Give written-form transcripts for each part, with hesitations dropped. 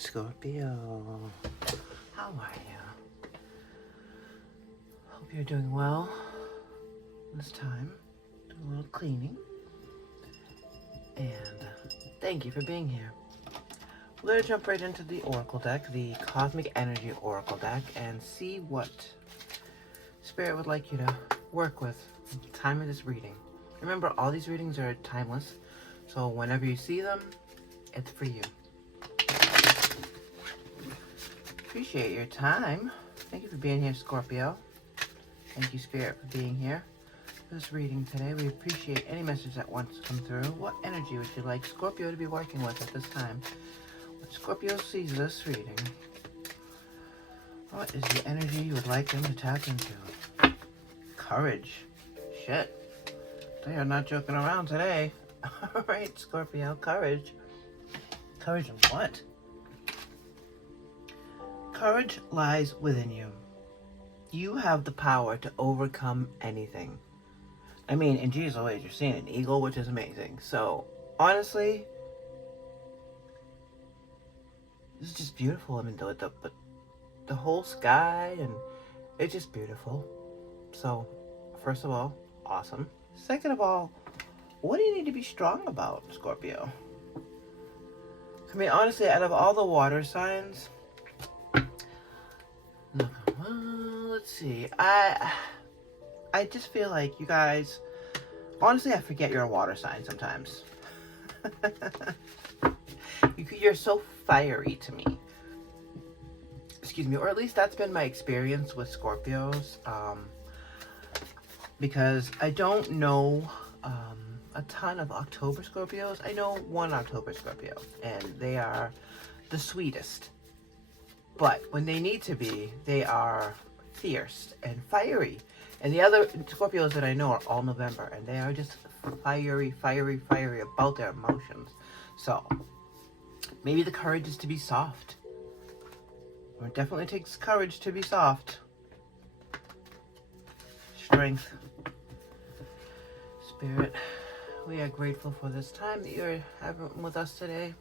Scorpio, how are you? Hope you're doing well this time. Do a little cleaning. And thank you for being here. We're going to jump right into the Oracle deck, the Cosmic Energy Oracle deck, and see what Spirit would like you to work with at the time of this reading. Remember, all these readings are timeless, so whenever you see them, it's for you. Appreciate your time. Thank you for being here, Scorpio. Thank you, Spirit, for being here for this reading today. We appreciate any message that wants to come through. What energy would you like Scorpio to be working with at this time? When Scorpio sees this reading, what is the energy you would like them to tap into? Courage. Shit. They are not joking around today. Alright, Scorpio, courage. Courage in what? Courage lies within you. You have the power to overcome anything. I mean, in Jesus' ways, you're seeing an eagle, which is amazing. So, honestly, this is just beautiful. I mean, the whole sky, and it's just beautiful. So, first of all, awesome. Second of all, what do you need to be strong about, Scorpio? I mean, honestly, out of all the water signs, let's see. I just feel like you guys, honestly, I forget you're a water sign sometimes. You're so fiery to me. Excuse me, or at least that's been my experience with Scorpios. Because I don't know a ton of October Scorpios. I know one October Scorpio, and they are the sweetest. But when they need to be, they are fierce and fiery. And the other Scorpios that I know are all November, and they are just fiery about their emotions. So, maybe the courage is to be soft. Or it definitely takes courage to be soft. Strength. Spirit, we are grateful for this time that you're having with us today.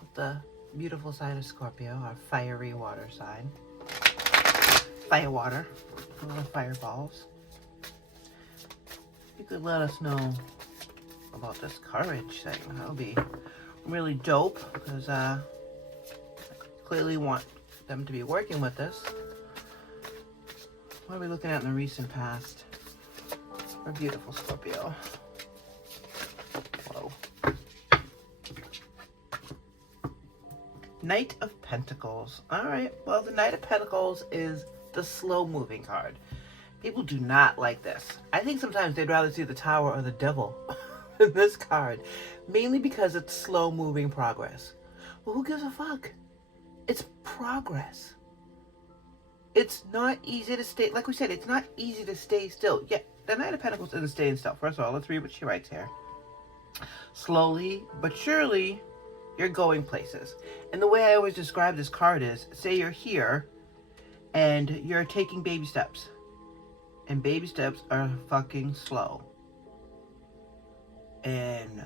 With the beautiful side of Scorpio, our fiery water sign. Fire water. A lot of fireballs. You could let us know about this courage thing. That would be really dope, because I clearly want them to be working with this. What are we looking at in the recent past? Our beautiful Scorpio. Whoa. Knight of Pentacles. Alright, well, the Knight of Pentacles is the slow-moving card. People do not like this. I think sometimes they'd rather see the Tower or the Devil than this card. Mainly because it's slow-moving progress. Well, who gives a fuck? It's progress. It's not easy to stay, like we said, it's not easy to stay still. Yeah, the Knight of Pentacles isn't staying still. First of all, let's read what she writes here. Slowly but surely, you're going places. And the way I always describe this card is, say you're here, and you're taking baby steps. And baby steps are fucking slow. And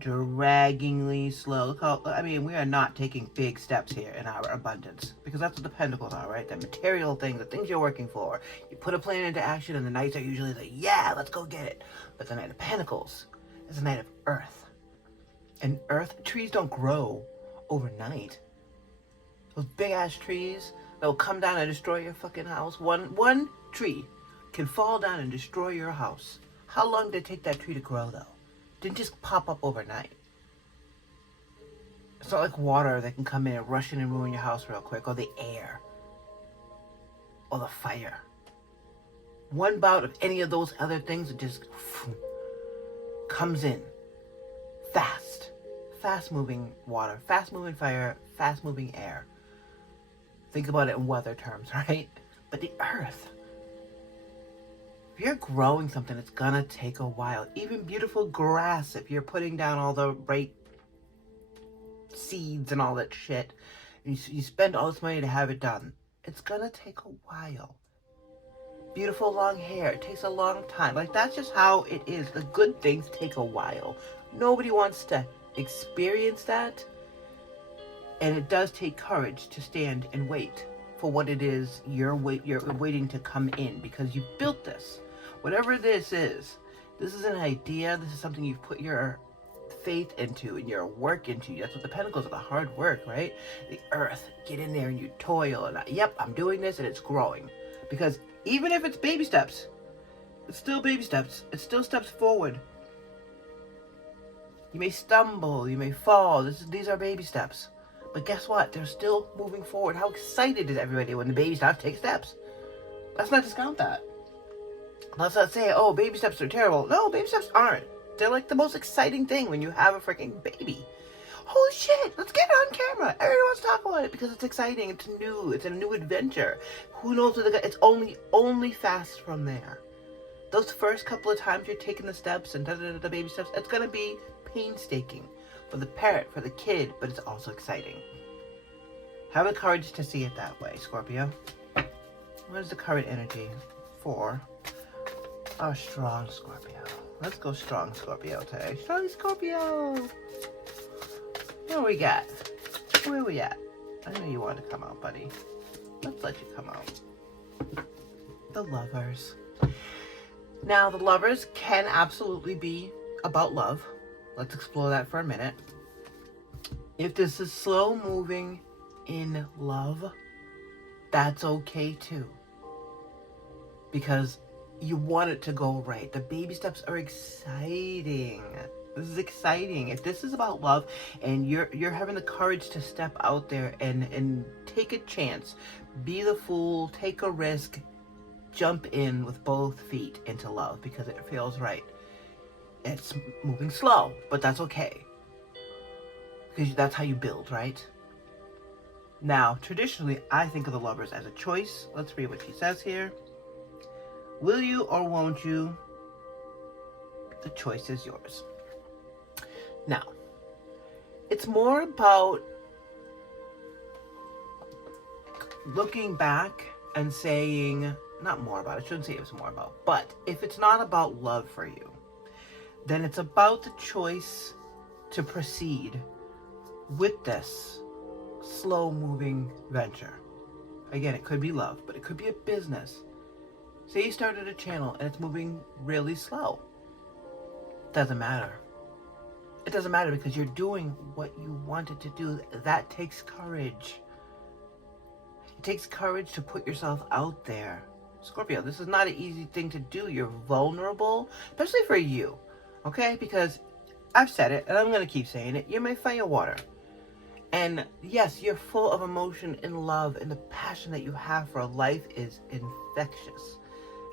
draggingly slow. Look how, I mean, we are not taking big steps here in our abundance, because that's what the Pentacles are, right? The material things, the things you're working for. You put a plan into action, and the Knights are usually like, yeah, let's go get it. But the Knight of Pentacles is the Knight of Earth. And Earth, trees don't grow overnight. Those big ass trees that will come down and destroy your fucking house. One tree can fall down and destroy your house. How long did it take that tree to grow, though? Didn't just pop up overnight. It's not like water that can come in and rush in and ruin your house real quick, or the air, or the fire. One bout of any of those other things, it just comes in fast. Fast-moving water, fast-moving fire, fast-moving air. Think about it in weather terms, right? But the earth, if you're growing something, it's gonna take a while. Even beautiful grass, if you're putting down all the right seeds and all that shit, and you spend all this money to have it done, it's gonna take a while. Beautiful long hair, it takes a long time. Like, that's just how it is. The good things take a while. Nobody wants to experience that And it does take courage to stand and wait for what it is you're waiting to come in, because you built this. Whatever this is an idea. This is something you've put your faith into and your work into. That's what the pentacles are, the hard work, right? The earth, get in there and you toil, and yep, I'm doing this, and it's growing. Because even if it's baby steps, it's still baby steps. It's still steps forward. You may stumble, you may fall. These are baby steps. But guess what? They're still moving forward. How excited is everybody when the baby steps take steps? Let's not discount that. Let's not say, oh, baby steps are terrible. No, baby steps aren't. They're like the most exciting thing when you have a freaking baby. Holy shit, let's get it on camera. Everyone wants to talk about it because it's exciting. It's new. It's a new adventure. Who knows what it's only fast from there. Those first couple of times you're taking the steps and the baby steps, it's going to be painstaking for the parent, for the kid, but it's also exciting. Have the courage to see it that way, Scorpio. What is the current energy for our strong Scorpio? Let's go strong Scorpio today. Strong Scorpio! What we got? Where we at? I know you want to come out, buddy. Let's let you come out. The Lovers. Now, the Lovers can absolutely be about love. Let's explore that for a minute. If this is slow moving in love, that's okay too. Because you want it to go right. The baby steps are exciting. This is exciting. If this is about love and you're having the courage to step out there and take a chance, be the fool, take a risk, jump in with both feet into love because it feels right. It's moving slow, but that's okay. Because that's how you build, right? Now, traditionally, I think of the Lovers as a choice. Let's read what she says here. Will you or won't you? The choice is yours. Now, it's more about looking back and saying, not more about, I shouldn't say it was more about, but if it's not about love for you, then it's about the choice to proceed with this slow-moving venture. Again, it could be love, but it could be a business. Say you started a channel and it's moving really slow. Doesn't matter. It doesn't matter because you're doing what you wanted to do. That takes courage. It takes courage to put yourself out there. Scorpio, this is not an easy thing to do. You're vulnerable, especially for you. Okay? Because I've said it and I'm going to keep saying it. You're my fire water. And yes, you're full of emotion and love, and the passion that you have for life is infectious.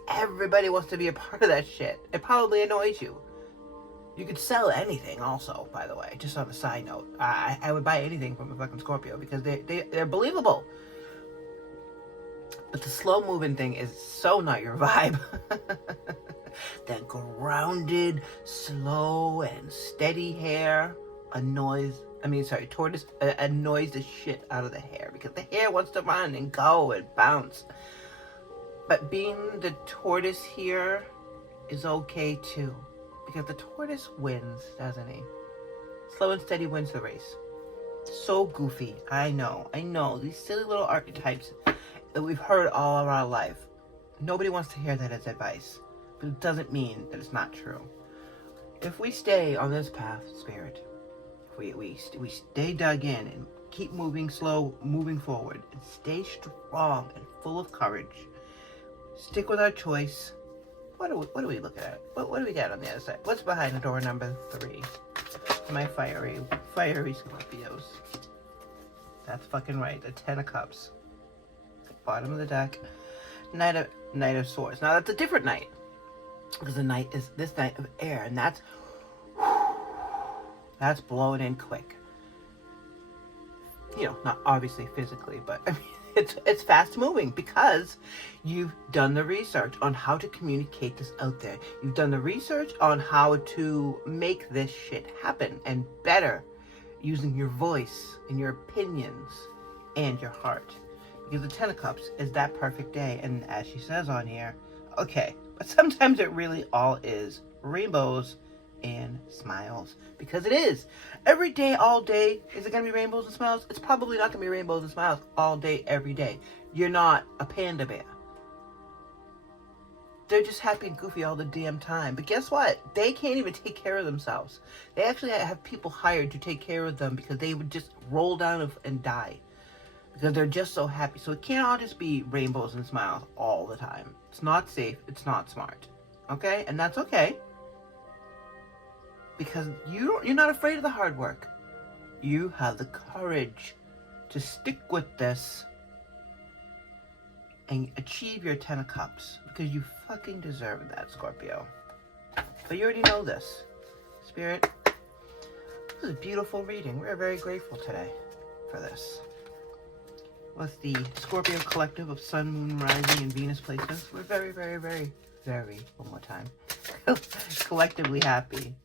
Everybody wants to be a part of that shit. It probably annoys you. You could sell anything also, by the way, just on a side note. I would buy anything from a fucking Scorpio because they're believable. But the slow moving thing is so not your vibe. That grounded, slow, and steady hair annoys the shit out of the hair because the hair wants to run and go and bounce. But being the tortoise here is okay too, because the tortoise wins, doesn't he? Slow and steady wins the race. So goofy, I know. These silly little archetypes that we've heard all of our life. Nobody wants to hear that as advice, but it doesn't mean that it's not true. If we stay on this path, Spirit, we stay dug in and keep moving slow, moving forward, and stay strong and full of courage. Stick with our choice. What are we looking at? What do we got on the other side? What's behind door number 3? My fiery Scorpios. That's fucking right. The 10 of Cups. Bottom of the deck. Knight of Swords. Now that's a different knight, because the knight is this knight of air, and that's blowing in quick. You know, not obviously physically, but I mean, it's fast moving because you've done the research on how to communicate this out there. You've done the research on how to make this shit happen and better using your voice and your opinions and your heart. Because the 10 of Cups is that perfect day, and as she says on here, okay, but sometimes it really all is rainbows and smiles. Because it is. Every day, all day, is it going to be rainbows and smiles? It's probably not going to be rainbows and smiles all day, every day. You're not a panda bear. They're just happy and goofy all the damn time. But guess what? They can't even take care of themselves. They actually have people hired to take care of them because they would just roll down and die. Because they're just so happy. So it can't all just be rainbows and smiles all the time. It's not safe. It's not smart. Okay? And that's okay. Because you're not afraid of the hard work. You have the courage to stick with this and achieve your 10 of Cups. Because you fucking deserve that, Scorpio. But you already know this. Spirit, this is a beautiful reading. We're very grateful today for this. With the Scorpio collective of Sun, Moon, Rising, and Venus placements, we're very, very, very, very, one more time, collectively happy.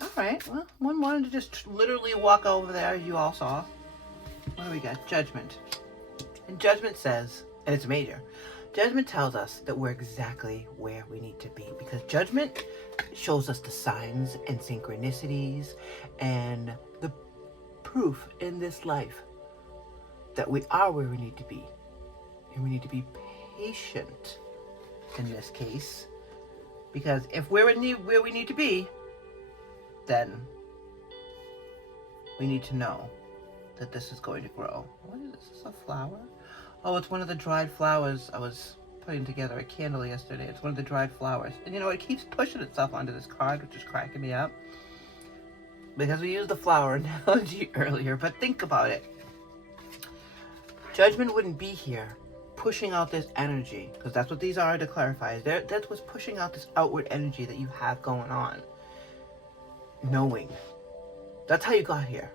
Alright, well, one wanted to just literally walk over there, as you all saw. What do we got? Judgment. And Judgment says, and it's major, Judgment tells us that we're exactly where we need to be. Because Judgment shows us the signs and synchronicities and the proof in this life that we are where we need to be. And we need to be patient in this case. Because if we're where we need to be, then we need to know that this is going to grow. What is this? Is this a flower? Oh, it's one of the dried flowers. I was putting together a candle yesterday. It's one of the dried flowers. And you know, it keeps pushing itself onto this card, which is cracking me up. Because we used the flower analogy earlier, but think about it. Judgment wouldn't be here pushing out this energy, because that's what these are, to clarify. That's what's pushing out this outward energy that you have going on. Knowing. That's how you got here.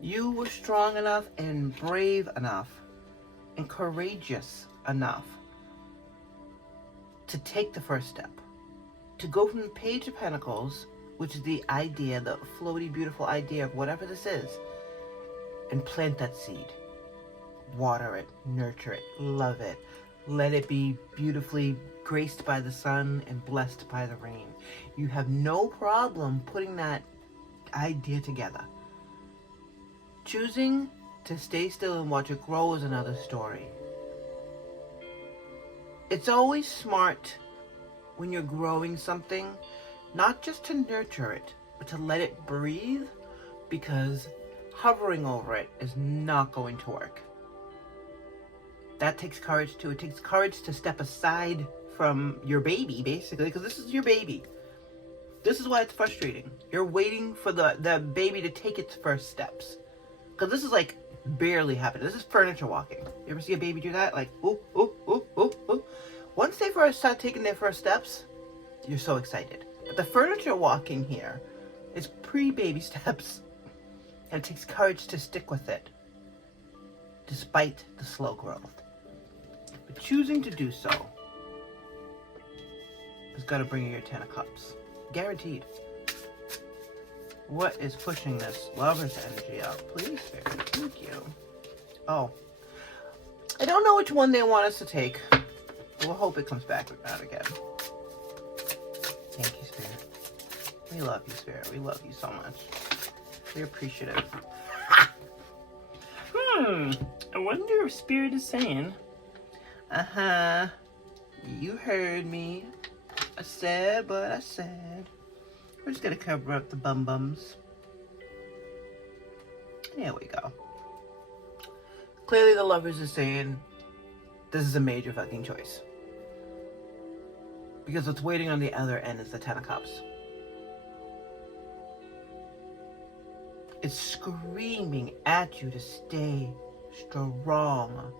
You were strong enough and brave enough and courageous enough to take the first step. To go from the Page of Pentacles, which is the idea, the floaty, beautiful idea of whatever this is, and plant that seed. Water it, nurture it, love it. Let it be beautifully graced by the sun and blessed by the rain. You have no problem putting that idea together. Choosing to stay still and watch it grow is another story. It's always smart when you're growing something, not just to nurture it, but to let it breathe, because hovering over it is not going to work. That takes courage too. It takes courage to step aside from your baby, basically, because this is your baby. This is why it's frustrating. You're waiting for the baby to take its first steps. Because this is like barely happening. This is furniture walking. You ever see a baby do that? Like, ooh, ooh, ooh, ooh, ooh. Once they first start taking their first steps, you're so excited. But the furniture walking here is pre-baby steps. And it takes courage to stick with it, despite the slow growth. But choosing to do so has got to bring you your 10 of Cups. Guaranteed. What is pushing this Lover's energy up? Please, Spirit. Thank you. Oh. I don't know which one they want us to take. We'll hope it comes back around again. Thank you, Spirit. We love you, Spirit. We love you so much. We're appreciative. I wonder if Spirit is saying, you heard me. I said what I said. We're just gonna cover up the bum-bums. There we go. Clearly the Lovers is saying, this is a major fucking choice. Because what's waiting on the other end is the 10 of Cups. It's screaming at you to stay strong.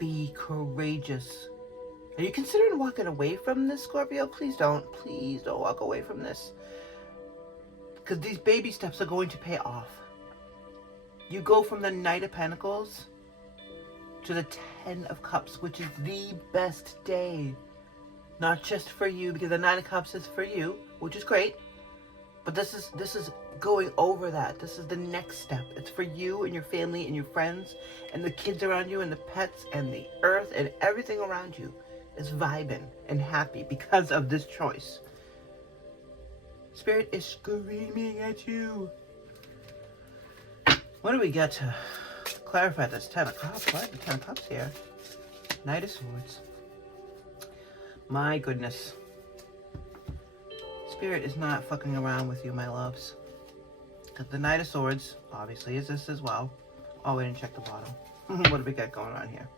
Be courageous. Are you considering walking away from this, Scorpio? Please don't. Please don't walk away from this. Because these baby steps are going to pay off. You go from the Knight of Pentacles to the 10 of Cups, which is the best day. Not just for you, because the 9 of Cups is for you, which is great. But this is going over that. This is the next step. It's for you and your family and your friends and the kids around you and the pets and the earth and everything around you. is vibing and happy because of this choice. Spirit is screaming at you. What do we get to clarify this? 10 of Cups. What? The 10 of Cups here. Knight of Swords. My goodness. Spirit is not fucking around with you, my loves. Because the Knight of Swords, obviously, is this as well. Oh, we didn't check the bottom. What do we got going on here?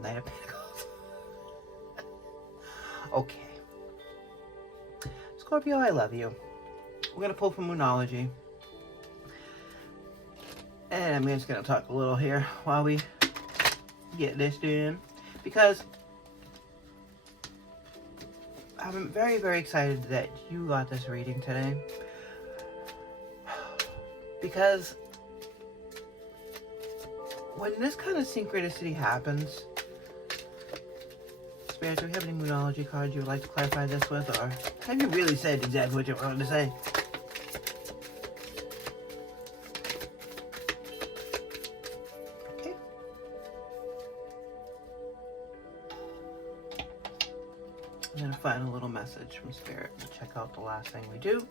Knight of Pentacles. Okay. Scorpio, I love you. We're going to pull from Moonology. And I'm just going to talk a little here while we get this done. Because I'm very, very excited that you got this reading today. Because when this kind of synchronicity happens, Spirit, do we have any Moonology cards you would like to clarify this with? Or have you really said exactly what you wanted to say? Okay. I'm going to find a little message from Spirit. We'll check out the last thing we do.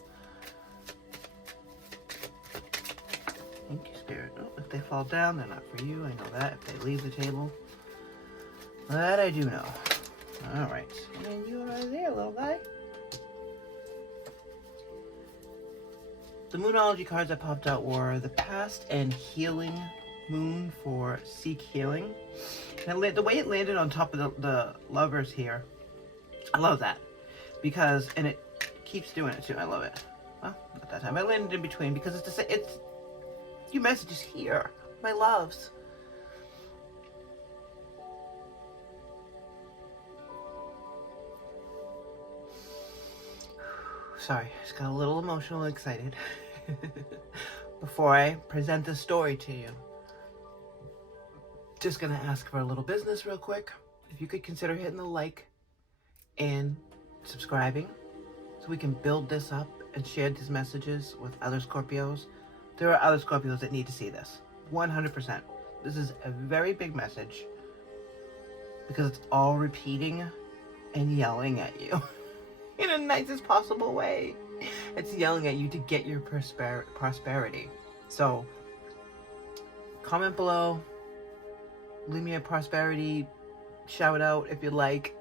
Thank you, Spirit. Oh, if they fall down, they're not for you. I know that. If they leave the table, that I do know. Alright. And you right there, little guy. The Moonology cards that popped out were the Past and Healing Moon for Seek Healing. And the way it landed on top of the lovers here, I love that. Because, and it keeps doing it too. I love it. Well, not that time. I landed in between because it's your message is here, my loves. Sorry, just got a little emotional and excited. Before I present this story to you, just gonna ask for a little business real quick. If you could consider hitting the like and subscribing so we can build this up and share these messages with other Scorpios. There are other Scorpios that need to see this. 100%. This is a very big message because it's all repeating and yelling at you in the nicest possible way. It's yelling at you to get your prosperity. So, comment below. Leave me a prosperity shout out if you'd like.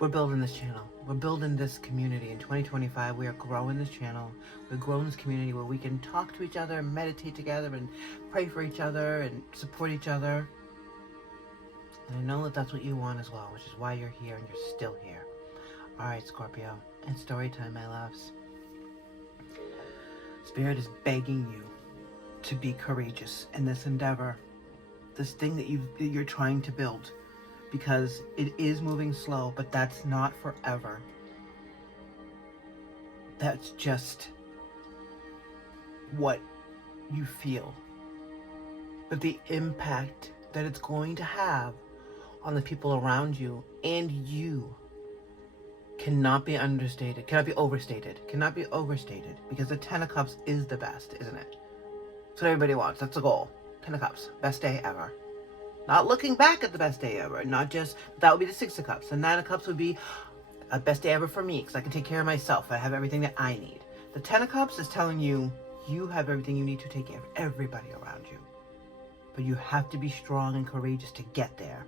We're building this channel. We're building this community. In 2025, we are growing this channel. We're growing this community where we can talk to each other, meditate together, and pray for each other, and support each other. And I know that that's what you want as well, which is why you're here and you're still here. Alright, Scorpio. It's story time, my loves. Spirit is begging you to be courageous in this endeavor. This thing that you're trying to build. Because it is moving slow, but that's not forever. That's just what you feel. But the impact that it's going to have on the people around you and you cannot be understated, cannot be overstated, because the 10 of Cups is the best, isn't it? That's what everybody wants. That's the goal. 10 of Cups. Best day ever. Not looking back at the best day ever. Not just, that would be the 6 of Cups. The 9 of Cups would be a best day ever for me because I can take care of myself. I have everything that I need. The 10 of Cups is telling you, you have everything you need to take care of everybody around you. But you have to be strong and courageous to get there.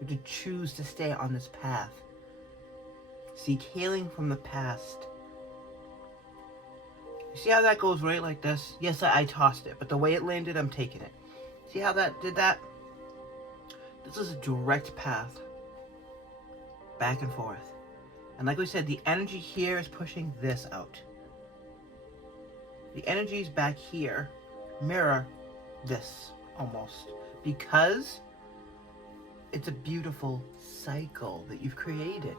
You have to choose to stay on this path. Seek healing from the past. You see how that goes right like this? Yes, I tossed it, but the way it landed, I'm taking it. See how that did that? This is a direct path. Back and forth. And like we said, the energy here is pushing this out. The energies back here mirror this almost. Because it's a beautiful cycle that you've created.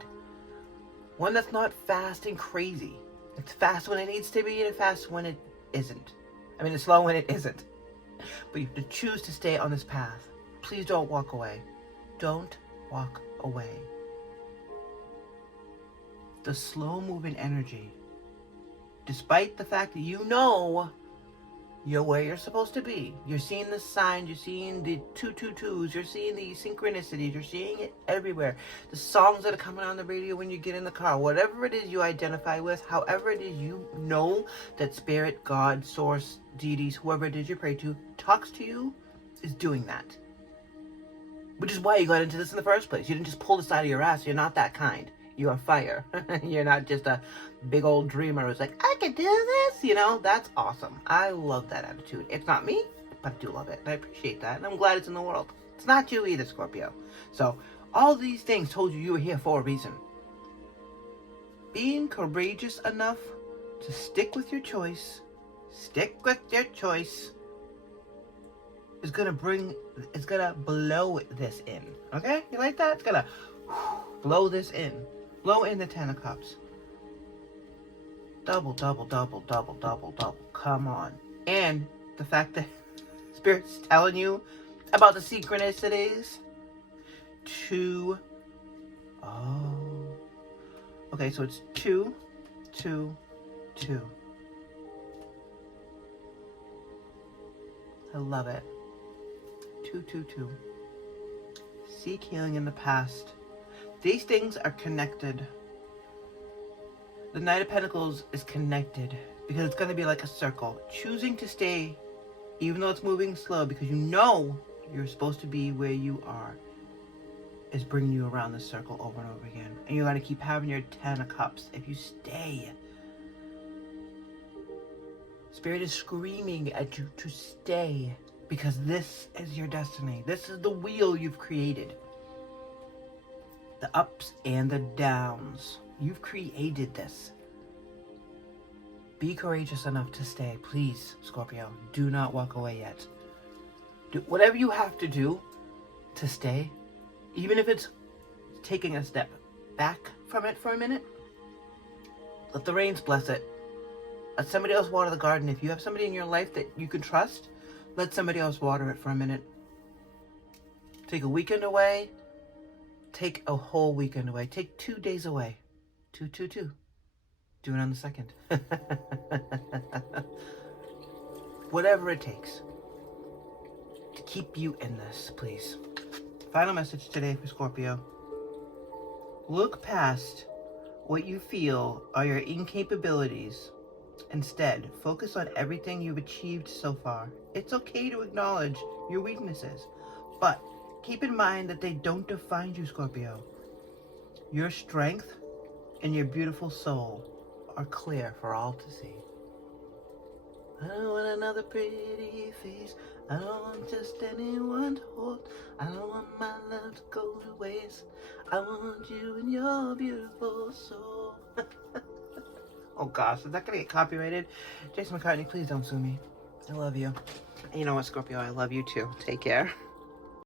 One that's not fast and crazy. It's fast when it needs to be and fast when it isn't. I mean, it's slow when it isn't. But you have to choose to stay on this path. Please don't walk away. Don't walk away. The slow moving energy, despite the fact that you know You're where you're supposed to be. You're seeing the signs, you're seeing the 222s, you're seeing the synchronicities, you're seeing it everywhere. The songs that are coming on the radio when you get in the car, whatever it is you identify with, however it is you know that spirit, God, source, deities, whoever it is you pray to, talks to you, is doing that. Which is why you got into this in the first place. You didn't just pull this out of your ass. You're not that kind. You're on fire. You're not just a big old dreamer who's like, I can do this. You know, that's awesome. I love that attitude. It's not me, but I do love it. And I appreciate that. And I'm glad it's in the world. It's not you either, Scorpio. So all these things told you were here for a reason. Being courageous enough to stick with your choice, is gonna blow this in. Okay? You like that? It's gonna blow this in. Blow in the 10 of Cups. Double. Come on. And the fact that Spirit's telling you about the synchronicities. 2. Oh. Okay, so it's 2, 2, 2. I love it. 2, 2, 2. Seek healing in the past. These things are connected. The Knight of Pentacles is connected because it's going to be like a circle. Choosing to stay, even though it's moving slow, because you know you're supposed to be where you are, is bringing you around the circle over and over again. And you're going to keep having your 10 of Cups if you stay. Spirit is screaming at you to stay because this is your destiny. This is the wheel you've created. The ups and the downs. You've created this. Be courageous enough to stay. Please, Scorpio, do not walk away yet. Do whatever you have to do to stay, even if it's taking a step back from it for a minute. Let the rains bless it. Let somebody else water the garden. If you have somebody in your life that you can trust, let somebody else water it for a minute. Take a weekend away. Take a whole weekend away. Take 2 days away. 2, 2, 2. Do it on the 2nd. Whatever it takes to keep you in this, please. Final message today for Scorpio. Look past what you feel are your incapabilities. Instead, focus on everything you've achieved so far. It's okay to acknowledge your weaknesses, but keep in mind that they don't define you, Scorpio. Your strength and your beautiful soul are clear for all to see. I don't want another pretty face. I don't want just anyone to hold. I don't want my love to go to waste. I want you and your beautiful soul. Oh gosh, is that gonna get copyrighted? Jason McCartney, please don't sue me. I love you. And you know what, Scorpio? I love you too. Take care.